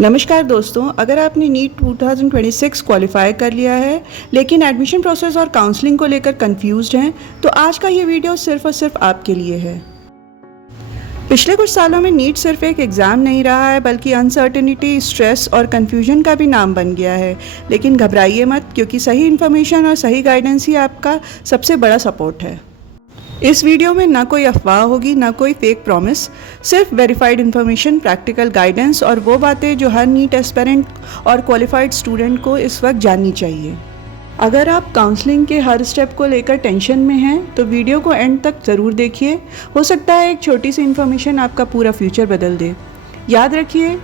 नमस्कार दोस्तों, अगर आपने नीट 2026 क्वालिफाई कर लिया है लेकिन एडमिशन प्रोसेस और काउंसलिंग को लेकर कंफ्यूज्ड हैं, तो आज का ये वीडियो सिर्फ और सिर्फ आपके लिए है। पिछले कुछ सालों में नीट सिर्फ एक एग्ज़ाम नहीं रहा है, बल्कि अनसर्टेनिटी, स्ट्रेस और कन्फ्यूजन का भी नाम बन गया है। लेकिन घबराइए मत, क्योंकि सही इन्फॉर्मेशन और सही गाइडेंस ही आपका सबसे बड़ा सपोर्ट है। इस वीडियो में ना कोई अफवाह होगी, ना कोई फेक प्रॉमिस, सिर्फ वेरीफाइड इन्फॉर्मेशन, प्रैक्टिकल गाइडेंस और वो बातें जो हर नीट एस्पिरेंट और क्वालिफाइड स्टूडेंट को इस वक्त जाननी चाहिए। अगर आप काउंसलिंग के हर स्टेप को लेकर टेंशन में हैं, तो वीडियो को एंड तक ज़रूर देखिए। हो सकता है एक छोटी सी इन्फॉर्मेशन आपका पूरा फ्यूचर बदल दे। याद रखिए,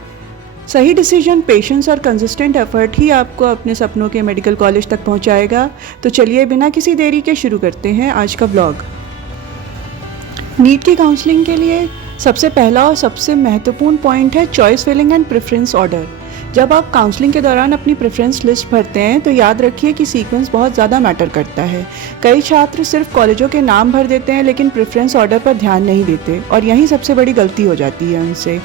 सही डिसीजन, पेशेंस और कंसिस्टेंट एफर्ट ही आपको अपने सपनों के मेडिकल कॉलेज तक पहुंचाएगा। तो चलिए बिना किसी देरी के शुरू करते हैं आज का व्लॉग। नीट की काउंसलिंग के लिए सबसे पहला और सबसे महत्वपूर्ण पॉइंट है choice filling and preference order. जब आप काउंसलिंग के दौरान अपनी प्रेफरेंस लिस्ट भरते हैं, तो याद रखिए कि सीक्वेंस बहुत ज़्यादा मैटर करता है। कई छात्र सिर्फ कॉलेजों के नाम भर देते हैं लेकिन प्रेफरेंस ऑर्डर पर ध्यान नहीं देते, और यही सबसे बड़ी गलती हो जाती है उनसे।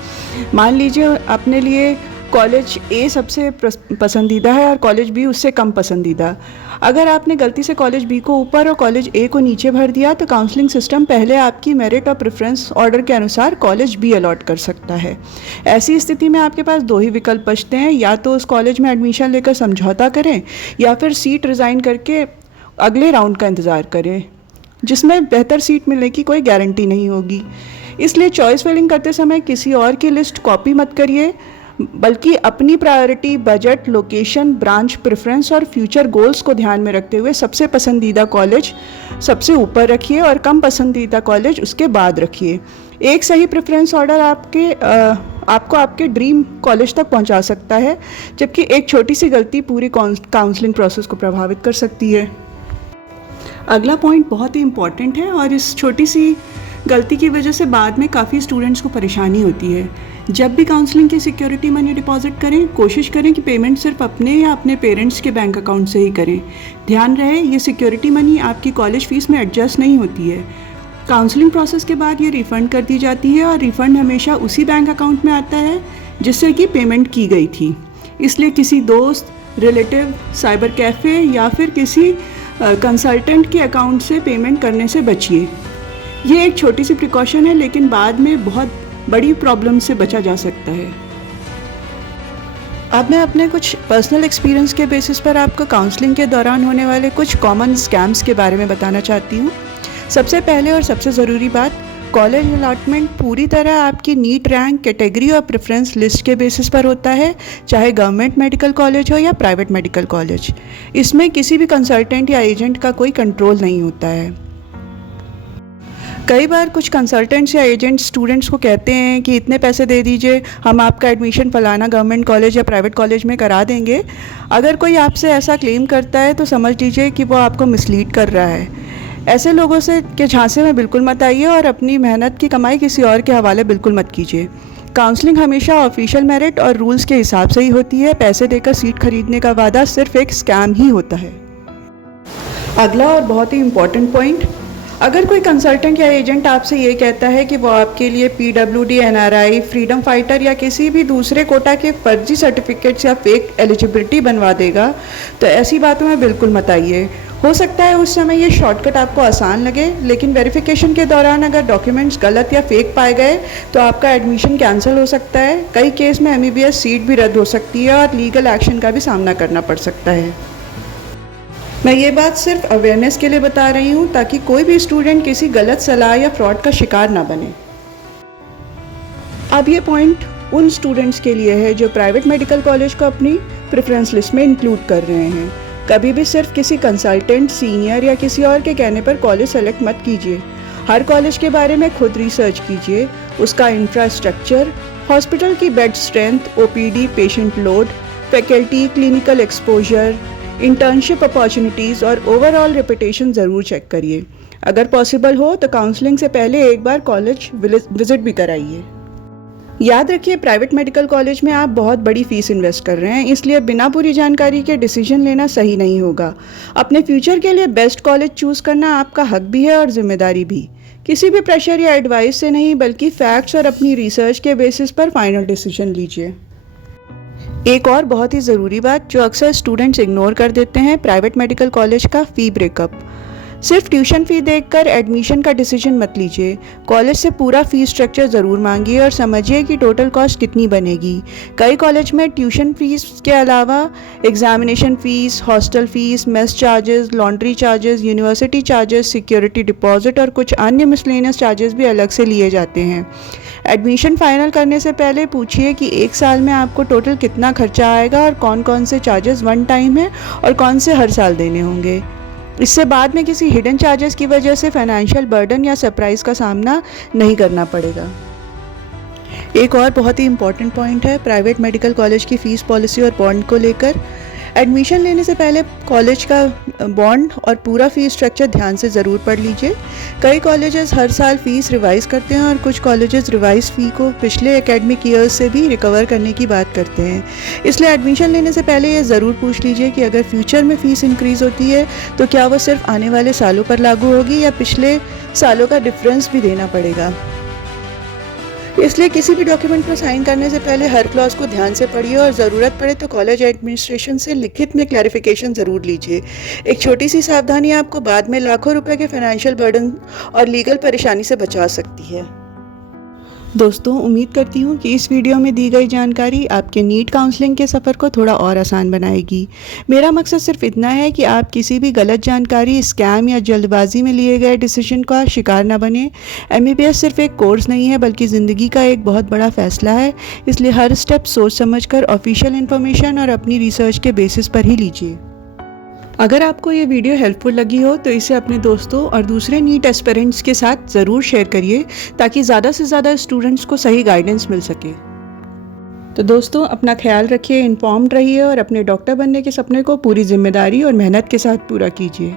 मान लीजिए अपने लिए कॉलेज ए सबसे पसंदीदा है और कॉलेज बी उससे कम पसंदीदा। अगर आपने गलती से कॉलेज बी को ऊपर और कॉलेज ए को नीचे भर दिया, तो काउंसलिंग सिस्टम पहले आपकी मेरिट और प्रेफरेंस ऑर्डर के अनुसार कॉलेज बी अलॉट कर सकता है। ऐसी स्थिति में आपके पास दो ही विकल्प बचते हैं, या तो उस कॉलेज में एडमिशन लेकर समझौता करें, या फिर सीट रिज़ाइन करके अगले राउंड का इंतज़ार करें, जिसमें बेहतर सीट मिलने की कोई गारंटी नहीं होगी। इसलिए चॉइस फिलिंग करते समय किसी और की लिस्ट कॉपी मत करिए, बल्कि अपनी priority, budget, location, branch preference और फ्यूचर गोल्स को ध्यान में रखते हुए सबसे पसंदीदा कॉलेज सबसे ऊपर रखिए और कम पसंदीदा कॉलेज उसके बाद रखिए। एक सही प्रेफरेंस ऑर्डर आपको आपके ड्रीम कॉलेज तक पहुंचा सकता है, जबकि एक छोटी सी गलती पूरी काउंसलिंग प्रोसेस को प्रभावित कर सकती है। अगला पॉइंट बहुत ही इम्पॉर्टेंट है, और इस छोटी सी गलती की वजह से बाद में काफ़ी स्टूडेंट्स को परेशानी होती है। जब भी काउंसलिंग की सिक्योरिटी मनी डिपॉजिट करें, कोशिश करें कि पेमेंट सिर्फ अपने या अपने पेरेंट्स के बैंक अकाउंट से ही करें। ध्यान रहे, ये सिक्योरिटी मनी आपकी कॉलेज फीस में एडजस्ट नहीं होती है। काउंसलिंग प्रोसेस के बाद ये रिफ़ंड कर दी जाती है, और रिफ़ंड हमेशा उसी बैंक अकाउंट में आता है जिससे कि पेमेंट की गई थी। इसलिए किसी दोस्त, रिलेटिव, साइबर कैफ़े या फिर किसी कंसल्टेंट के अकाउंट से पेमेंट करने से बचिए। ये एक छोटी सी प्रिकॉशन है, लेकिन बाद में बहुत बड़ी प्रॉब्लम से बचा जा सकता है। अब मैं अपने कुछ पर्सनल एक्सपीरियंस के बेसिस पर आपको काउंसलिंग के दौरान होने वाले कुछ कॉमन स्कैम्स के बारे में बताना चाहती हूँ। सबसे पहले और सबसे ज़रूरी बात, कॉलेज अलॉटमेंट पूरी तरह आपकी नीट रैंक, कैटेगरी और प्रेफरेंस लिस्ट के बेसिस पर होता है, चाहे गवर्नमेंट मेडिकल कॉलेज हो या प्राइवेट मेडिकल कॉलेज। इसमें किसी भी कंसल्टेंट या एजेंट का कोई कंट्रोल नहीं होता है। कई बार कुछ कंसल्टेंट्स या एजेंट स्टूडेंट्स को कहते हैं कि इतने पैसे दे दीजिए, हम आपका एडमिशन फलाना गवर्नमेंट कॉलेज या प्राइवेट कॉलेज में करा देंगे। अगर कोई आपसे ऐसा क्लेम करता है, तो समझ लीजिए कि वो आपको मिसलीड कर रहा है। ऐसे लोगों से के झांसे में बिल्कुल मत आइए, और अपनी मेहनत की कमाई किसी और के हवाले बिल्कुल मत कीजिए। काउंसलिंग हमेशा ऑफिशियल मेरिट और रूल्स के हिसाब से ही होती है। पैसे देकर सीट खरीदने का वादा सिर्फ एक स्कैम ही होता है। अगला और बहुत ही इम्पॉर्टेंट पॉइंट, अगर कोई कंसल्टेंट या एजेंट आपसे ये कहता है कि वो आपके लिए PWD, NRI, फ्रीडम फाइटर या किसी भी दूसरे कोटा के फर्जी सर्टिफिकेट्स या फेक एलिजिबिलिटी बनवा देगा, तो ऐसी बातों में बिल्कुल मत आइए। हो सकता है उस समय ये शॉर्टकट आपको आसान लगे, लेकिन वेरिफिकेशन के दौरान अगर डॉक्यूमेंट्स गलत या फेक पाए गए, तो आपका एडमिशन कैंसिल हो सकता है। कई केस में MBBS सीट भी रद्द हो सकती है और लीगल एक्शन का भी सामना करना पड़ सकता है। मैं ये बात सिर्फ अवेयरनेस के लिए बता रही हूँ, ताकि कोई भी स्टूडेंट किसी गलत सलाह या फ्रॉड का शिकार ना बने। अब ये पॉइंट उन स्टूडेंट्स के लिए है जो प्राइवेट मेडिकल कॉलेज को अपनी प्रेफरेंस लिस्ट में इंक्लूड कर रहे हैं। कभी भी सिर्फ किसी कंसल्टेंट, सीनियर या किसी और के कहने पर कॉलेज सेलेक्ट मत कीजिए। हर कॉलेज के बारे में खुद रिसर्च कीजिए, उसका इंफ्रास्ट्रक्चर, हॉस्पिटल की bed strength, OPD, patient load, faculty, clinical exposure, internship opportunities और ओवरऑल रेपुटेशन ज़रूर चेक करिए। अगर पॉसिबल हो तो काउंसलिंग से पहले एक बार कॉलेज विजिट भी कराइए। याद रखिए, प्राइवेट मेडिकल कॉलेज में आप बहुत बड़ी फ़ीस इन्वेस्ट कर रहे हैं, इसलिए बिना पूरी जानकारी के डिसीजन लेना सही नहीं होगा। अपने फ्यूचर के लिए बेस्ट कॉलेज चूज़ करना आपका हक भी है और जिम्मेदारी भी। किसी भी प्रेशर या एडवाइस से नहीं, बल्कि फैक्ट्स और अपनी रिसर्च के बेसिस पर फाइनल डिसीजन लीजिए। एक और बहुत ही ज़रूरी बात जो अक्सर स्टूडेंट्स इग्नोर कर देते हैं, प्राइवेट मेडिकल कॉलेज का फ़ी ब्रेकअप। सिर्फ ट्यूशन फ़ी देखकर एडमिशन का डिसीजन मत लीजिए। कॉलेज से पूरा फ़ी स्ट्रक्चर ज़रूर मांगिए और समझिए कि टोटल कॉस्ट कितनी बनेगी। कई कॉलेज में ट्यूशन फ़ीस के अलावा examination fees, hostel fees, mess charges, laundry charges, university charges, security deposit और कुछ अन्य मिसलेनियस चार्जेस भी अलग से लिए जाते हैं। एडमिशन फाइनल करने से पहले पूछिए कि एक साल में आपको टोटल कितना खर्चा आएगा और कौन कौन से चार्जेस वन टाइम हैं और कौन से हर साल देने होंगे। इससे बाद में किसी हिडन चार्जेस की वजह से फाइनेंशियल बर्डन या सरप्राइज़ का सामना नहीं करना पड़ेगा। एक और बहुत ही इम्पॉर्टेंट पॉइंट है प्राइवेट मेडिकल कॉलेज की फ़ीस पॉलिसी और बॉन्ड को लेकर। एडमिशन लेने से पहले कॉलेज का बॉन्ड और पूरा फ़ीस स्ट्रक्चर ध्यान से ज़रूर पढ़ लीजिए। कई कॉलेजेस हर साल फ़ीस रिवाइज़ करते हैं और कुछ कॉलेजेस रिवाइज फ़ी को पिछले एकेडमिक ईयर्स से भी रिकवर करने की बात करते हैं। इसलिए एडमिशन लेने से पहले ये ज़रूर पूछ लीजिए कि अगर फ्यूचर में फ़ीस इंक्रीज़ होती है तो क्या वो सिर्फ आने वाले सालों पर लागू होगी या पिछले सालों का डिफरेंस भी देना पड़ेगा। इसलिए किसी भी डॉक्यूमेंट पर साइन करने से पहले हर क्लॉज को ध्यान से पढ़िए और ज़रूरत पड़े तो कॉलेज एडमिनिस्ट्रेशन से लिखित में क्लैरिफिकेशन ज़रूर लीजिए। एक छोटी सी सावधानी आपको बाद में लाखों रुपए के फाइनेंशियल बर्डन और लीगल परेशानी से बचा सकती है। दोस्तों, उम्मीद करती हूँ कि इस वीडियो में दी गई जानकारी आपके नीट काउंसलिंग के सफ़र को थोड़ा और आसान बनाएगी। मेरा मकसद सिर्फ इतना है कि आप किसी भी गलत जानकारी, स्कैम या जल्दबाजी में लिए गए डिसीजन का शिकार न बने। MBBS सिर्फ एक कोर्स नहीं है बल्कि ज़िंदगी का एक बहुत बड़ा फ़ैसला है, इसलिए हर स्टेप सोच समझकर ऑफिशियल इन्फॉर्मेशन और अपनी रिसर्च के बेसिस पर ही लीजिए। अगर आपको ये वीडियो हेल्पफुल लगी हो तो इसे अपने दोस्तों और दूसरे नीट एस्पिरेंट्स के साथ ज़रूर शेयर करिए ताकि ज़्यादा से ज़्यादा स्टूडेंट्स को सही गाइडेंस मिल सके। तो दोस्तों, अपना ख्याल रखिए, इन्फॉर्म्ड रहिए और अपने डॉक्टर बनने के सपने को पूरी जिम्मेदारी और मेहनत के साथ पूरा कीजिए।